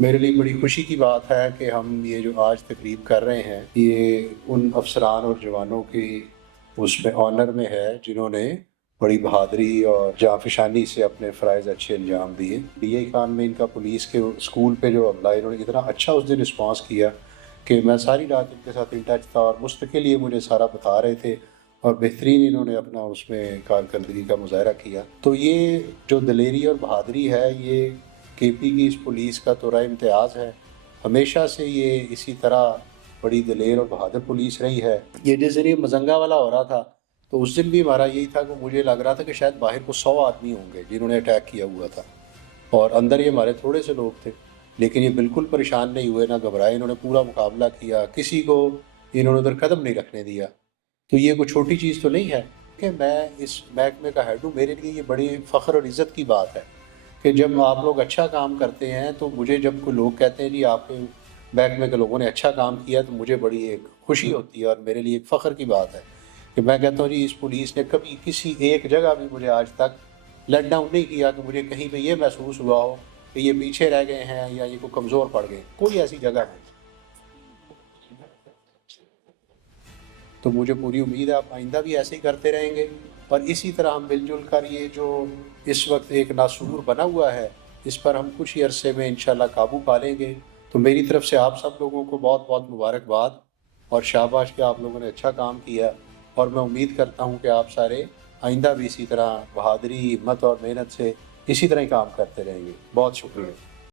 میرے لیے بڑی خوشی کی بات ہے کہ ہم یہ جو آج تقریب کر رہے ہیں یہ ان افسران اور جوانوں کی اس میں آنر میں ہے جنہوں نے بڑی بہادری اور جانفشانی سے اپنے فرائض اچھے انجام دیے۔ ڈی اے خان میں ان کا پولیس کے اسکول پہ جو عملہ انہوں نے اتنا اچھا اس دن رسپانس کیا کہ میں ساری رات ان کے ساتھ ان ٹچ تھا اور مستقل یہ مجھے سارا بتا رہے تھے اور بہترین انہوں نے اپنا اس میں کارکردگی کا مظاہرہ کیا۔ تو یہ جو دلیری اور بہادری ہے یہ کے پی کی اس پولیس کا تو امتیاز ہے، ہمیشہ سے یہ اسی طرح بڑی دلیر اور بہادر پولیس رہی ہے۔ یہ جس ذریعے مزنگا والا ہو رہا تھا تو اس دن بھی ہمارا یہی تھا کہ مجھے لگ رہا تھا کہ شاید باہر کو 100 آدمی ہوں گے جنہوں نے اٹیک کیا ہوا تھا اور اندر یہ ہمارے تھوڑے سے لوگ تھے، لیکن یہ بالکل پریشان نہیں ہوئے، نہ گھبرائے، انہوں نے پورا مقابلہ کیا، کسی کو انہوں نے ادھر قدم نہیں رکھنے دیا۔ تو یہ کوئی چھوٹی چیز تو نہیں ہے کہ میں اس محکمے کا ہیڈ ہوں، میرے لیے یہ بڑی فخر اور عزت کی بات ہے کہ جب آپ لوگ اچھا کام کرتے ہیں تو مجھے جب کوئی لوگ کہتے ہیں جی آپ کے محکمے کے لوگوں نے اچھا کام کیا تو مجھے بڑی ایک خوشی ہوتی ہے اور میرے لیے ایک فخر کی بات ہے کہ میں کہتا ہوں جی اس پولیس نے کبھی کسی ایک جگہ بھی مجھے آج تک لیٹ ڈاؤن نہیں کیا کہ مجھے کہیں پہ یہ محسوس ہوا ہو کہ یہ پیچھے رہ گئے ہیں یا یہ کوئی کمزور پڑ گئے، کوئی ایسی جگہ نہیں۔ تو مجھے پوری امید ہے آپ آئندہ بھی ایسے ہی کرتے رہیں گے اور اسی طرح ہم مل جل کر یہ جو اس وقت ایک ناسور بنا ہوا ہے اس پر ہم کچھ ہی عرصے میں انشاءاللہ قابو پا لیں گے۔ تو میری طرف سے آپ سب لوگوں کو بہت بہت مبارکباد اور شاباش کہ آپ لوگوں نے اچھا کام کیا، اور میں امید کرتا ہوں کہ آپ سارے آئندہ بھی اسی طرح بہادری، ہمت اور محنت سے اسی طرح ہی کام کرتے رہیں گے۔ بہت شکریہ۔